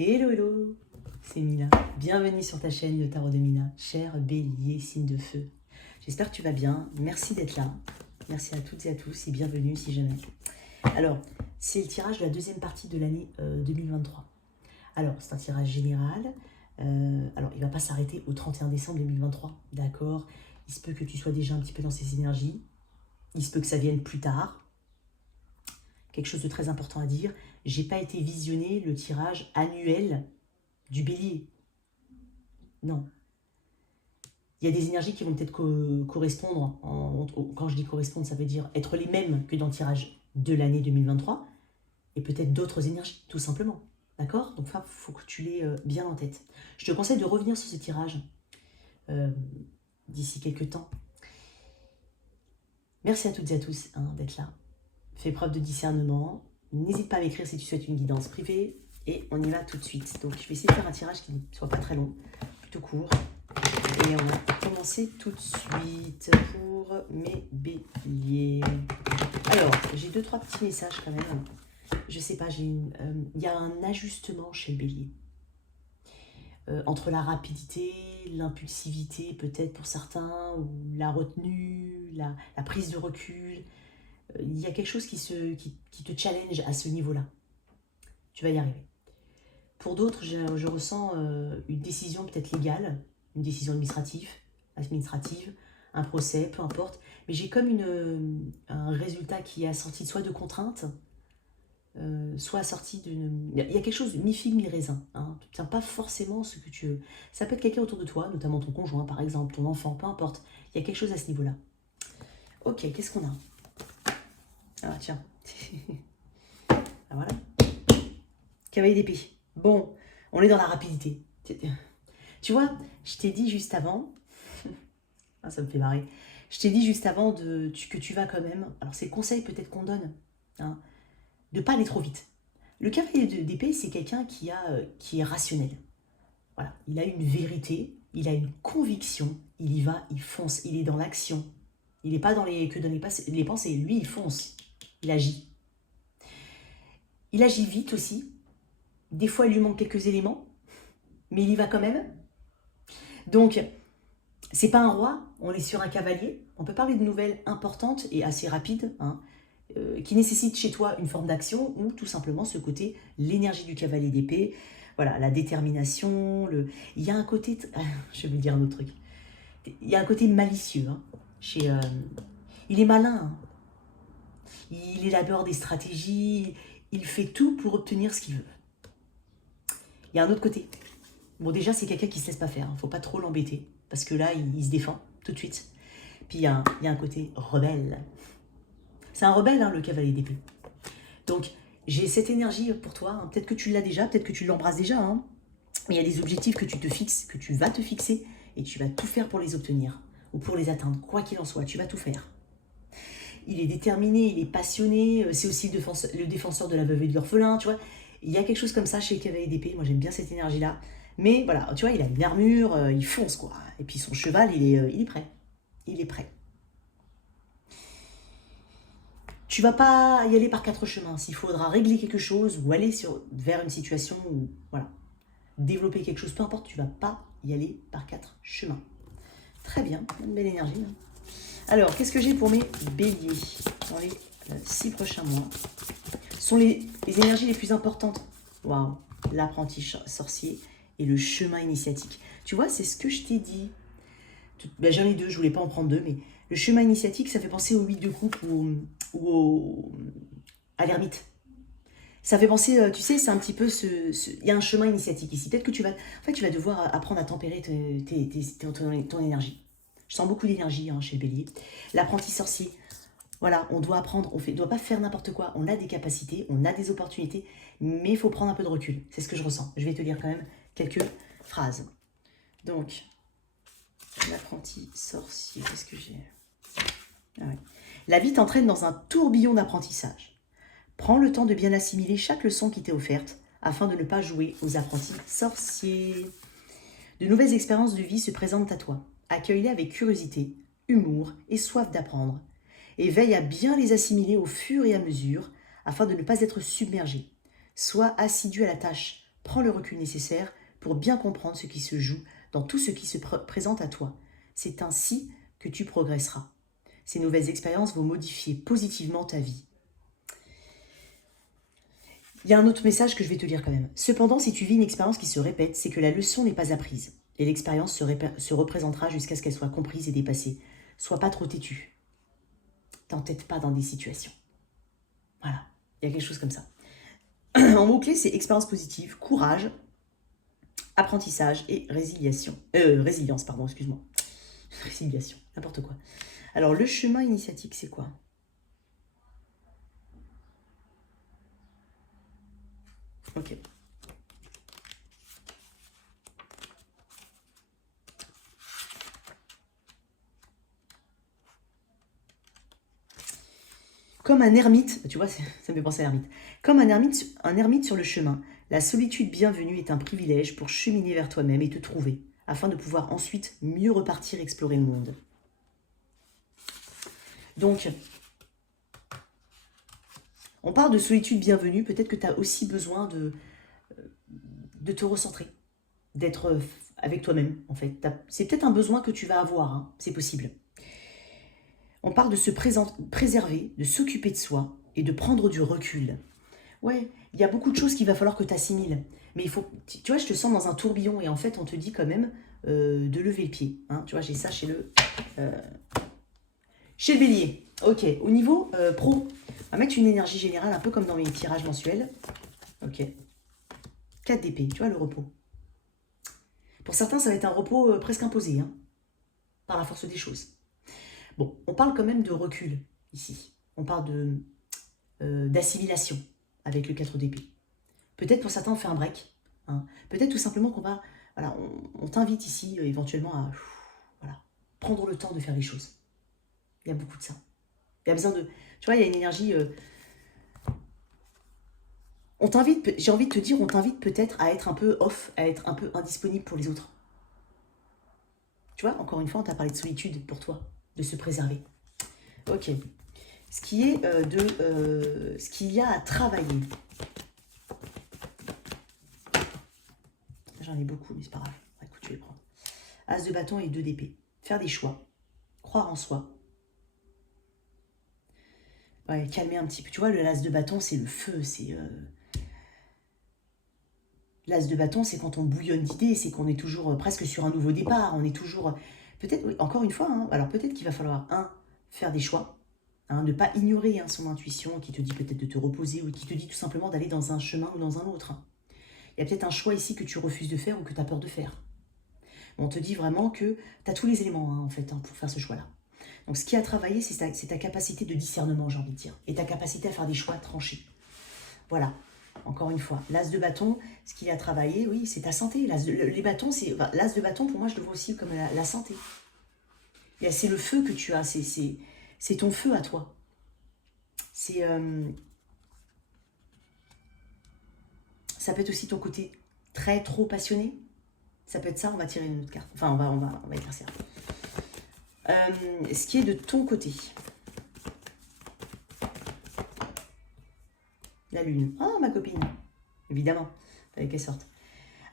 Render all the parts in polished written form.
Hello, hello, c'est Mina. Bienvenue sur ta chaîne Le Tarot de Mina, cher bélier, signe de feu. J'espère que tu vas bien. Merci d'être là. Merci à toutes et à tous et bienvenue si jamais. Alors, c'est le tirage de la deuxième partie de l'année 2023. Alors, c'est un tirage général. Alors, il ne va pas s'arrêter au 31 décembre 2023, d'accord? Il se peut que tu sois déjà un petit peu dans ces énergies. Il se peut que ça vienne plus tard. Quelque chose de très important à dire, j'ai pas été visionner le tirage annuel du bélier. Non. Il y a des énergies qui vont peut-être correspondre. Quand je dis correspondre, ça veut dire être les mêmes que dans le tirage de l'année 2023. Et peut-être d'autres énergies, tout simplement. D'accord? Donc, il faut que tu l'aies bien en tête. Je te conseille de revenir sur ce tirage d'ici quelques temps. Merci à toutes et à tous d'être là. Fais preuve de discernement. N'hésite pas à m'écrire si tu souhaites une guidance privée. Et on y va tout de suite. Donc, je vais essayer de faire un tirage qui ne soit pas très long, plutôt court. Et on va commencer tout de suite pour mes béliers. Alors, j'ai 2-3 petits messages quand même. Je sais pas, il y a un ajustement chez le bélier. Entre la rapidité, l'impulsivité peut-être pour certains, ou la retenue, la prise de recul. Il y a quelque chose qui te challenge à ce niveau-là. Tu vas y arriver. Pour d'autres, je ressens une décision peut-être légale, une décision administrative, un procès, peu importe. Mais j'ai comme un résultat qui est assorti soit de contraintes, soit assorti d'une... Il y a quelque chose de mi-figue, mi-raisin. Tu n'obtiens pas forcément ce que tu veux. Ça peut être quelqu'un autour de toi, notamment ton conjoint par exemple, ton enfant, peu importe. Il y a quelque chose à ce niveau-là. Ok, qu'est-ce qu'on a? Ah tiens. Ah, voilà. Cavalier d'épée. Bon, on est dans la rapidité. Tu vois, je t'ai dit juste avant... Ah, ça me fait marrer. Je t'ai dit juste avant que tu vas quand même... Alors, c'est le conseil peut-être qu'on donne. De ne pas aller trop vite. Le cavalier d'épée, c'est quelqu'un qui est rationnel. Voilà. Il a une vérité, il a une conviction, il y va, il fonce, il est dans l'action. Il n'est pas dans les pensées. Lui, il fonce. Il agit. Il agit vite aussi. Des fois, il lui manque quelques éléments, mais il y va quand même. Donc, c'est pas un roi, on est sur un cavalier. On peut parler de nouvelles importantes et assez rapides, qui nécessitent chez toi une forme d'action ou tout simplement ce côté, l'énergie du cavalier d'épée, voilà, la détermination. Il y a un côté, je vais vous dire un autre truc. Il y a un côté malicieux. Il est malin. Il élabore des stratégies. Il fait tout pour obtenir ce qu'il veut. Il y a un autre côté. Bon, déjà, c'est quelqu'un qui ne se laisse pas faire. Il ne faut pas trop l'embêter. Parce que là, il se défend tout de suite. Puis, il y a un côté rebelle. C'est un rebelle, le cavalier d'épée. Donc, j'ai cette énergie pour toi. Peut-être que tu l'as déjà, peut-être que tu l'embrasses déjà. Mais il y a des objectifs que tu te fixes, que tu vas te fixer. Et tu vas tout faire pour les obtenir. Ou pour les atteindre. Quoi qu'il en soit, tu vas tout faire. Il est déterminé, il est passionné. C'est aussi le défenseur de la veuve et de l'orphelin, tu vois. Il y a quelque chose comme ça chez le cavalier d'épée. Moi, j'aime bien cette énergie-là. Mais voilà, tu vois, il a une armure, il fonce, quoi. Et puis son cheval, il est prêt. Il est prêt. Tu vas pas y aller par 4 chemins. S'il faudra régler quelque chose ou aller vers une situation ou voilà, développer quelque chose, peu importe, tu vas pas y aller par 4 chemins. Très bien, une belle énergie. Alors, qu'est-ce que j'ai pour mes béliers dans les 6 prochains mois? Ce sont les énergies les plus importantes. Waouh, l'apprenti sorcier et le chemin initiatique. Tu vois, c'est ce que je t'ai dit. Ben, j'en ai 2, je voulais pas en prendre 2, mais le chemin initiatique, ça fait penser au 8 de coupe ou à l'ermite. Ça fait penser, tu sais, c'est un petit peu il y a un chemin initiatique ici. Peut-être que tu vas devoir apprendre à tempérer ton énergie. Je sens beaucoup d'énergie chez le bélier. L'apprenti sorcier, voilà, on doit apprendre, on ne doit pas faire n'importe quoi. On a des capacités, on a des opportunités, mais il faut prendre un peu de recul. C'est ce que je ressens. Je vais te lire quand même quelques phrases. Donc, l'apprenti sorcier, qu'est-ce que j'ai? La vie t'entraîne dans un tourbillon d'apprentissage. Prends le temps de bien assimiler chaque leçon qui t'est offerte afin de ne pas jouer aux apprentis sorciers. De nouvelles expériences de vie se présentent à toi. Accueille-les avec curiosité, humour et soif d'apprendre. Et veille à bien les assimiler au fur et à mesure afin de ne pas être submergé. Sois assidu à la tâche. Prends le recul nécessaire pour bien comprendre ce qui se joue dans tout ce qui se présente à toi. C'est ainsi que tu progresseras. Ces nouvelles expériences vont modifier positivement ta vie. Il y a un autre message que je vais te lire quand même. Cependant, si tu vis une expérience qui se répète, c'est que la leçon n'est pas apprise. Et l'expérience se représentera jusqu'à ce qu'elle soit comprise et dépassée. Sois pas trop têtu. T'entête pas dans des situations. Voilà, il y a quelque chose comme ça. En mot-clé, c'est expérience positive, courage, apprentissage et résilience, pardon, excuse-moi. Résiliation, n'importe quoi. Alors, le chemin initiatique, c'est quoi? Ok. Comme un ermite, tu vois, ça me fait penser à l'ermite. Comme un ermite sur le chemin, la solitude bienvenue est un privilège pour cheminer vers toi-même et te trouver, afin de pouvoir ensuite mieux repartir explorer le monde. Donc, on parle de solitude bienvenue, peut-être que tu as aussi besoin de te recentrer, d'être avec toi-même, en fait. C'est peut-être un besoin que tu vas avoir, hein, c'est possible. On parle de se préserver, de s'occuper de soi et de prendre du recul. Ouais, il y a beaucoup de choses qu'il va falloir que tu assimiles. Mais il faut, tu vois, je te sens dans un tourbillon et en fait, on te dit quand même de lever le pied. Hein. Tu vois, j'ai ça chez le bélier. Ok, au niveau pro, on va mettre une énergie générale un peu comme dans mes tirages mensuels. Ok. 4 d'épée, tu vois, le repos. Pour certains, ça va être un repos presque imposé, hein, par la force des choses. Bon, on parle quand même de recul ici. On parle d'assimilation avec le 4 d'épée. Peut-être pour certains, on fait un break. Hein. Peut-être tout simplement qu'on va... Voilà, on t'invite ici éventuellement à voilà, prendre le temps de faire les choses. Il y a beaucoup de ça. Il y a besoin de... Tu vois, il y a une énergie... on t'invite, j'ai envie de te dire, on t'invite peut-être à être un peu off, à être un peu indisponible pour les autres. Tu vois, encore une fois, on t'a parlé de solitude pour toi, de se préserver. Ok. Ce qui est ce qu'il y a à travailler. J'en ai beaucoup, mais c'est pas grave. Écoute, je vais les prendre. As de bâton et 2 d'épée. Faire des choix. Croire en soi. Ouais, calmer un petit peu. Tu vois, le l'as de bâton, c'est le feu. C'est l'as de bâton, c'est quand on bouillonne d'idées. C'est qu'on est toujours presque sur un nouveau départ. On est toujours... Peut-être, oui, encore une fois, hein, alors peut-être qu'il va falloir, faire des choix. Hein, ne pas ignorer son intuition qui te dit peut-être de te reposer ou qui te dit tout simplement d'aller dans un chemin ou dans un autre. Il y a peut-être un choix ici que tu refuses de faire ou que tu as peur de faire. On te dit vraiment que tu as tous les éléments en fait pour faire ce choix-là. Donc ce qui a travaillé, c'est ta capacité de discernement, j'ai envie de dire, et ta capacité à faire des choix tranchés. Voilà, encore une fois, l'as de bâton, ce qui a travaillé, oui, c'est ta santé. Les bâtons, l'as de bâton, pour moi, je le vois aussi comme la santé. C'est le feu que tu as, c'est ton feu à toi. Ça peut être aussi ton côté trop passionné. Ça peut être ça, on va tirer une autre carte. Enfin, on va éclaircir. Ce qui est de ton côté. La lune. Ah, ma copine. Évidemment. Fallait qu'elle sorte.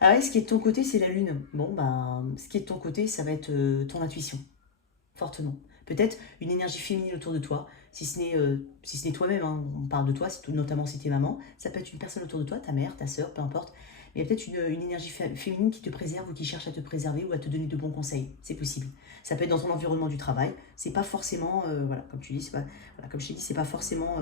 Ah ouais, ce qui est de ton côté, c'est la lune. Bon, bah, ce qui est de ton côté, ça va être ton intuition. Fortement. Peut-être une énergie féminine autour de toi. Si ce n'est toi-même, hein, on parle de toi, notamment si t'es maman. Ça peut être une personne autour de toi, ta mère, ta sœur, peu importe. Mais il y a peut-être une énergie féminine qui te préserve ou qui cherche à te préserver ou à te donner de bons conseils. C'est possible. Ça peut être dans ton environnement du travail. C'est pas forcément, voilà, comme tu dis, c'est pas, voilà, comme je t'ai dit, c'est pas forcément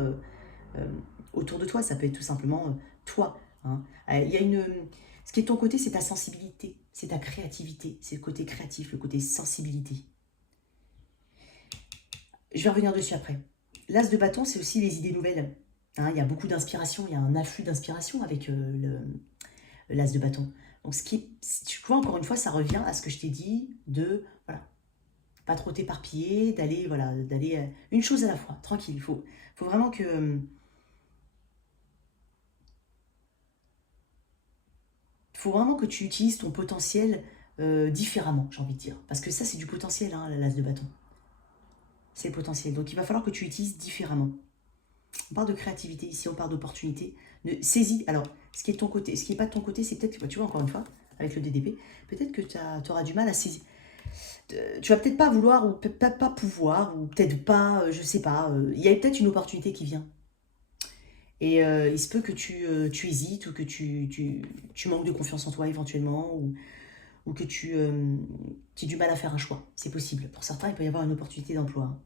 autour de toi. Ça peut être tout simplement toi. Hein. Ce qui est de ton côté, c'est ta sensibilité, c'est ta créativité, c'est le côté créatif, le côté sensibilité. Je vais revenir dessus après. L'as de bâton, c'est aussi les idées nouvelles. Hein, il y a beaucoup d'inspiration, il y a un afflux d'inspiration avec l'as de bâton. Donc, tu vois, encore une fois, ça revient à ce que je t'ai dit de, voilà, pas trop t'éparpiller, d'aller une chose à la fois, tranquille. Il faut vraiment que... faut vraiment que tu utilises ton potentiel différemment, j'ai envie de dire. Parce que ça, c'est du potentiel, hein, l'as de bâton. C'est le potentiel. Donc, il va falloir que tu utilises différemment. On parle de créativité ici, on parle d'opportunité. Saisis. Alors, ce qui est de ton côté, ce qui n'est pas de ton côté, c'est peut-être que, tu vois, encore une fois, avec le DDP, peut-être que tu auras du mal à saisir. Tu vas peut-être pas vouloir, ou peut-être pas pouvoir, ou peut-être pas, je sais pas. Il y a peut-être une opportunité qui vient. Et il se peut que tu hésites, ou que tu manques de confiance en toi éventuellement, ou que tu aies du mal à faire un choix. C'est possible. Pour certains, il peut y avoir une opportunité d'emploi.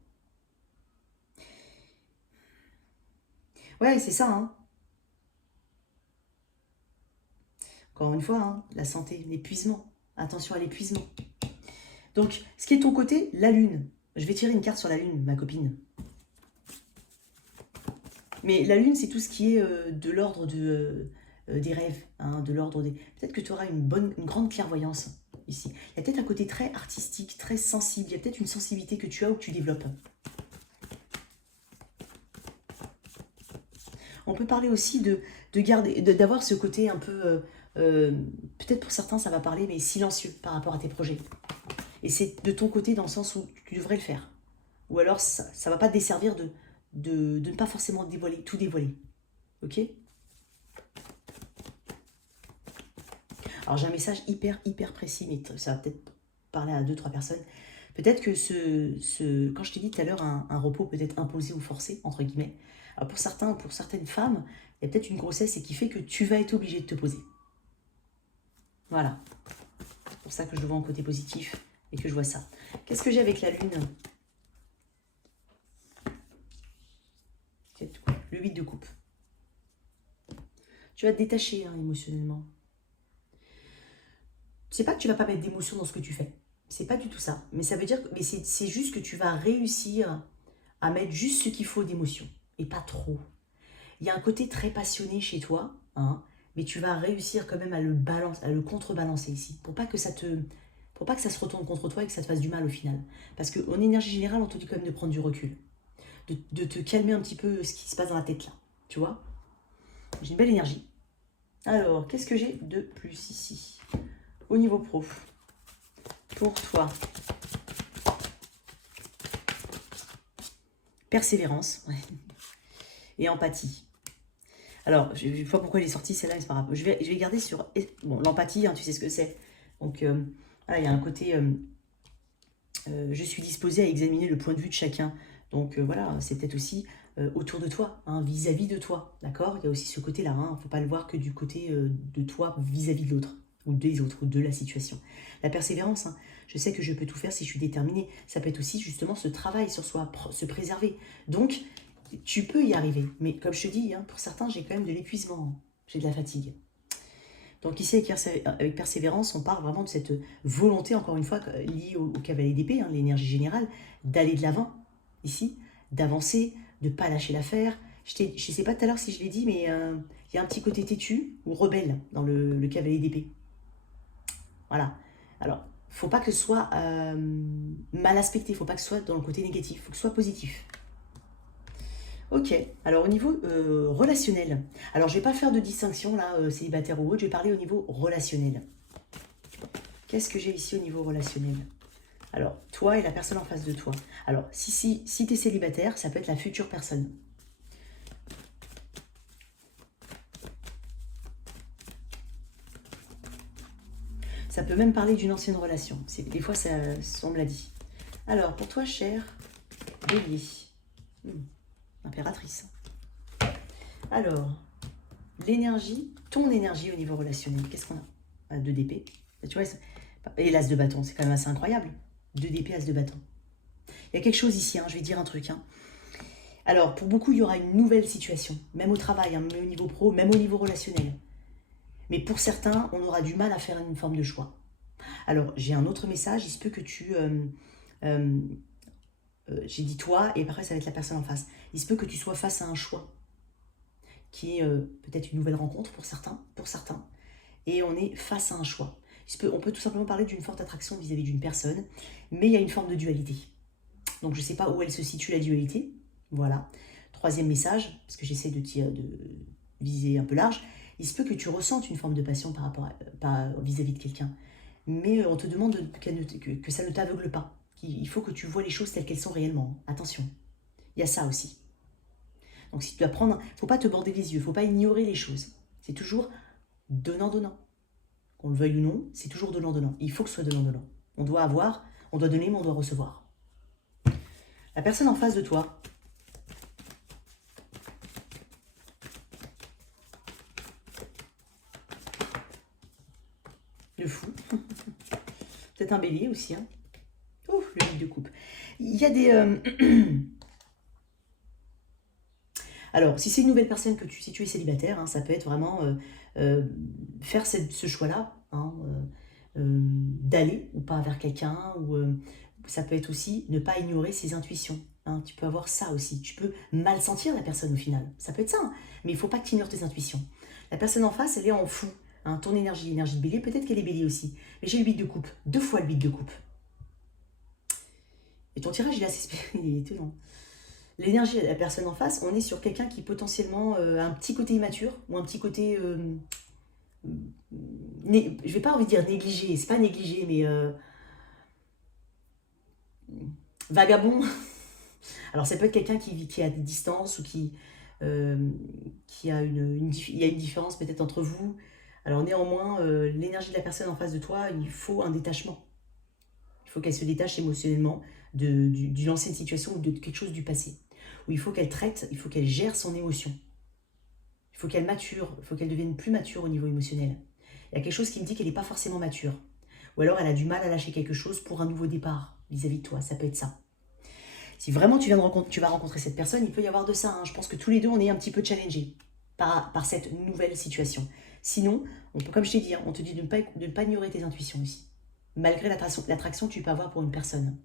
Ouais, c'est ça, hein. Encore une fois, hein, la santé, l'épuisement. Attention à l'épuisement. Donc, ce qui est de ton côté, la lune. Je vais tirer une carte sur la lune, ma copine. Mais la lune, c'est tout ce qui est de l'ordre des rêves, hein, de l'ordre des... Peut-être que tu auras une grande clairvoyance ici. Il y a peut-être un côté très artistique, très sensible. Il y a peut-être une sensibilité que tu as ou que tu développes. On peut parler aussi de garder, d'avoir ce côté un peu... peut-être pour certains, ça va parler, mais silencieux par rapport à tes projets. Et c'est de ton côté dans le sens où tu devrais le faire. Ou alors, ça ne va pas te desservir de ne pas forcément dévoiler, tout dévoiler. Ok? Alors, j'ai un message hyper précis, mais ça va peut-être parler à 2-3 personnes. Peut-être que quand je t'ai dit tout à l'heure, un repos peut être imposé ou forcé, entre guillemets. Alors, pour certains, pour certaines femmes, il y a peut-être une grossesse et qui fait que tu vas être obligé de te poser. Voilà. C'est pour ça que je le vois en côté positif et que je vois ça. Qu'est-ce que j'ai avec la lune? Le 8 de coupe. Tu vas te détacher hein, émotionnellement. C'est pas que tu vas pas mettre d'émotion dans ce que tu fais. C'est pas du tout ça. Mais ça veut dire que c'est juste que tu vas réussir à mettre juste ce qu'il faut d'émotion. Et pas trop. Il y a un côté très passionné chez toi, hein, mais tu vas réussir quand même à le contrebalancer ici. Pour pas que ça se retourne contre toi et que ça te fasse du mal au final. Parce qu'en énergie générale, on te dit quand même de prendre du recul. De te calmer un petit peu ce qui se passe dans la tête là. Tu vois? J'ai une belle énergie. Alors, qu'est-ce que j'ai de plus ici? Au niveau pro, pour toi, persévérance ouais. Et empathie. Alors, je ne sais pas pourquoi elle est sortie, celle-là, c'est pas grave. Je vais garder sur... Bon, l'empathie, hein, tu sais ce que c'est. Donc, voilà, il y a un côté... je suis disposée à examiner le point de vue de chacun. Donc, voilà, c'est peut-être aussi autour de toi, hein, vis-à-vis de toi, d'accord? Il y a aussi ce côté-là, il ne faut pas le voir que du côté de toi vis-à-vis de l'autre, ou des autres, ou de la situation. La persévérance, hein, je sais que je peux tout faire si je suis déterminée. Ça peut être aussi justement ce travail sur soi, se préserver. Donc, tu peux y arriver. Mais comme je te dis, hein, pour certains, j'ai quand même de l'épuisement, j'ai de la fatigue. Donc ici, avec persévérance, on parle vraiment de cette volonté, encore une fois, liée au cavalier d'épée, hein, l'énergie générale, d'aller de l'avant, ici, d'avancer, de ne pas lâcher l'affaire. Je ne sais pas tout à l'heure si je l'ai dit, mais il y a un petit côté têtu ou rebelle dans le cavalier d'épée. Voilà. Alors, faut pas que ce soit mal aspecté, faut pas que ce soit dans le côté négatif, faut que ce soit positif. Ok, alors au niveau relationnel, alors je vais pas faire de distinction là, célibataire ou autre, je vais parler au niveau relationnel. Qu'est-ce que j'ai ici au niveau relationnel? Alors, toi et la personne en face de toi. Alors, si tu es célibataire, ça peut être la future personne. Ça peut même parler d'une ancienne relation. Des fois, on me l'a dit. Alors, pour toi, cher Bélier. Impératrice. Alors, l'énergie, ton énergie au niveau relationnel, qu'est-ce qu'on a? 2 d'épée. Tu vois, et l'as de bâton, c'est quand même assez incroyable. 2 d'épée, as de bâton. Il y a quelque chose ici, hein, je vais dire un truc. Hein. Alors, pour beaucoup, il y aura une nouvelle situation, même au travail, hein, même au niveau pro, même au niveau relationnel. Mais pour certains, on aura du mal à faire une forme de choix. Alors, j'ai un autre message, il se peut que j'ai dit toi, et après ça va être la personne en face. Il se peut que tu sois face à un choix, qui est peut-être une nouvelle rencontre pour certains, et on est face à un choix. On peut tout simplement parler d'une forte attraction vis-à-vis d'une personne, mais il y a une forme de dualité. Donc je ne sais pas où elle se situe la dualité. Voilà. 3e message, parce que j'essaie de viser un peu large. Il se peut que tu ressentes une forme de passion par rapport vis-à-vis de quelqu'un. Mais on te demande que ça ne t'aveugle pas. Il faut que tu vois les choses telles qu'elles sont réellement. Attention. Il y a ça aussi. Donc si tu dois prendre, faut pas te border les yeux, faut pas ignorer les choses. C'est toujours donnant-donnant. Qu'on le veuille ou non, c'est toujours donnant-donnant. Il faut que ce soit donnant-donnant. On doit avoir, on doit donner, mais on doit recevoir. La personne en face de toi, le fou, peut-être un bélier aussi, hein. Ouf, le livre de coupe. Il y a des... Alors, si c'est une nouvelle personne si tu es célibataire, hein, ça peut être vraiment faire ce choix-là, hein, d'aller ou pas vers quelqu'un, ou ça peut être aussi ne pas ignorer ses intuitions. Hein, tu peux avoir ça aussi. Tu peux mal sentir la personne au final. Ça peut être ça, hein, mais il ne faut pas que tu ignores tes intuitions. La personne en face, elle est en fou. Hein, ton énergie, l'énergie de bélier, peut-être qu'elle est bélier aussi. Mais j'ai le 8 de coupe, 2 fois le 8 de coupe. Et ton tirage, il est assez il est étonnant. L'énergie de la personne en face, on est sur quelqu'un qui potentiellement a un petit côté immature ou un petit côté, je vais pas envie de dire négligé, c'est pas négligé, mais vagabond. Alors ça peut être quelqu'un qui a des distances ou qui a il y a une différence peut-être entre vous. Alors néanmoins, l'énergie de la personne en face de toi, il faut un détachement. Il faut qu'elle se détache émotionnellement d'une ancienne situation ou de quelque chose du passé. Où il faut qu'elle traite, il faut qu'elle gère son émotion. Il faut qu'elle mature, il faut qu'elle devienne plus mature au niveau émotionnel. Il y a quelque chose qui me dit qu'elle n'est pas forcément mature. Ou alors elle a du mal à lâcher quelque chose pour un nouveau départ vis-à-vis de toi, ça peut être ça. Si vraiment tu vas rencontrer cette personne, il peut y avoir de ça. Hein. Je pense que tous les deux, on est un petit peu challengés par cette nouvelle situation. Sinon, comme je t'ai dit, hein, on te dit de ne pas ignorer tes intuitions aussi. Malgré l'attraction que tu peux avoir pour une personne.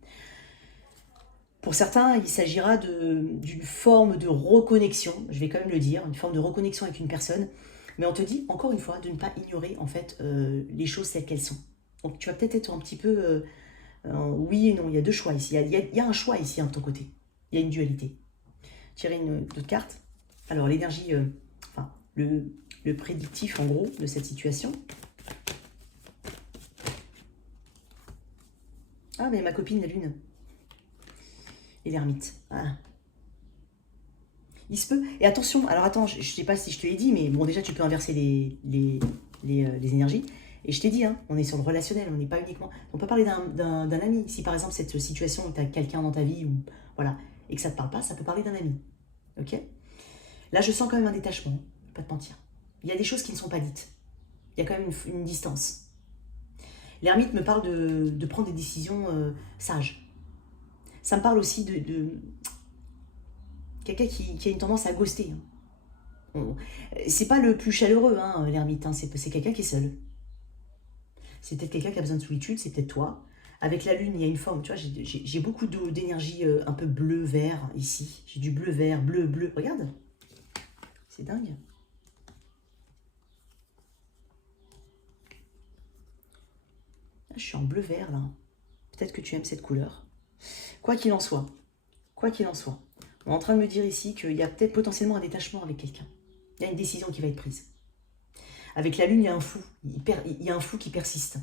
Pour certains, il s'agira d'une forme de reconnexion, je vais quand même le dire, une forme de reconnexion avec une personne, mais on te dit, encore une fois, de ne pas ignorer en fait les choses telles qu'elles sont. Donc tu vas peut-être être un petit peu oui et non, il y a deux choix ici, il y a un choix ici hein, de ton côté, il y a une dualité. Tirer une autre carte. Alors l'énergie, enfin le prédictif en gros de cette situation. Ah mais ma copine la lune. Et l'ermite. Ah. Il se peut. Et attention, alors attends, je ne sais pas si je te l'ai dit, mais bon, déjà, tu peux inverser les énergies. Et je t'ai dit, hein, on est sur le relationnel, on n'est pas uniquement... On peut parler d'un ami. Si par exemple, cette situation, tu as quelqu'un dans ta vie, ou voilà, et que ça ne te parle pas, ça peut parler d'un ami. Ok? Là, je sens quand même un détachement, je ne vais pas te mentir. Il y a des choses qui ne sont pas dites. Il y a quand même une distance. L'ermite me parle de prendre des décisions sages. Ça me parle aussi de quelqu'un qui a une tendance à ghoster. C'est pas le plus chaleureux, hein, l'ermite. Hein, c'est quelqu'un qui est seul. C'est peut-être quelqu'un qui a besoin de solitude, c'est peut-être toi. Avec la lune, il y a une forme, tu vois, j'ai beaucoup d'énergie un peu bleu-vert ici. J'ai du bleu-vert, bleu-bleu. Regarde. C'est dingue. Je suis en bleu-vert, là. Peut-être que tu aimes cette couleur. Quoi qu'il en soit, on est en train de me dire ici qu'il y a peut-être potentiellement un détachement avec quelqu'un. Il y a une décision qui va être prise. Avec la lune, il y a un flou. Il y a un flou qui persiste.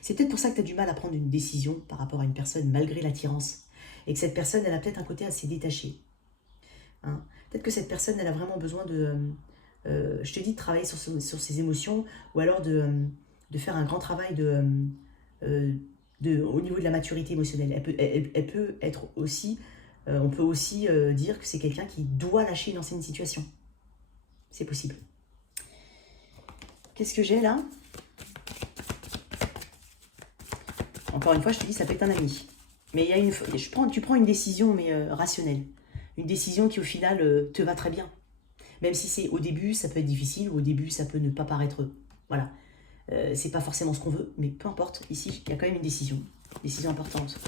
C'est peut-être pour ça que tu as du mal à prendre une décision par rapport à une personne malgré l'attirance. Et que cette personne, elle a peut-être un côté assez détaché. Hein, peut-être que cette personne, elle a vraiment besoin de... je te dis de travailler sur ses émotions ou alors de faire un grand travail au niveau de la maturité émotionnelle. Elle peut être aussi... on peut aussi dire que c'est quelqu'un qui doit lâcher une ancienne situation. C'est possible. Qu'est-ce que j'ai là? Encore une fois, je te dis, ça peut être un ami. Mais il y a tu prends une décision, mais rationnelle. Une décision qui, au final, te va très bien. Même si c'est au début, ça peut être difficile, ou au début, ça peut ne pas paraître... Voilà. C'est pas forcément ce qu'on veut, mais peu importe. Ici, il y a quand même une décision. Décision importante.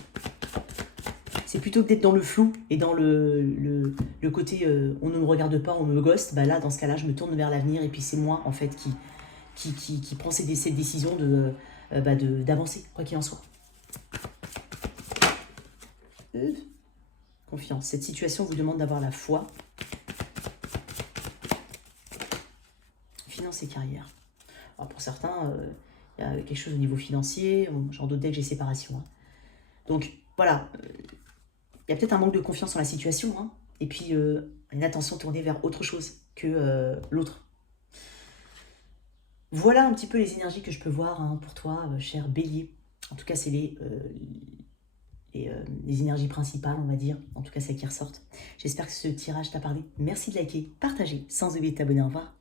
C'est plutôt que d'être dans le flou et dans le côté on ne me regarde pas, on me ghost. Bah là, dans ce cas-là, je me tourne vers l'avenir et puis c'est moi, en fait, qui prend cette décision d'avancer, quoi qu'il en soit. Confiance. Cette situation vous demande d'avoir la foi. Finance et carrière. Alors pour certains, il y a quelque chose au niveau financier. J'en doute dès que j'ai séparation. Hein. Donc, voilà. Il y a peut-être un manque de confiance en la situation. Hein. et puis une attention tournée vers autre chose que l'autre. Voilà un petit peu les énergies que je peux voir hein, pour toi, cher Bélier. En tout cas, c'est les énergies principales, on va dire. En tout cas, celles qui ressortent. J'espère que ce tirage t'a parlé. Merci de liker, partager, sans oublier de t'abonner. Au revoir.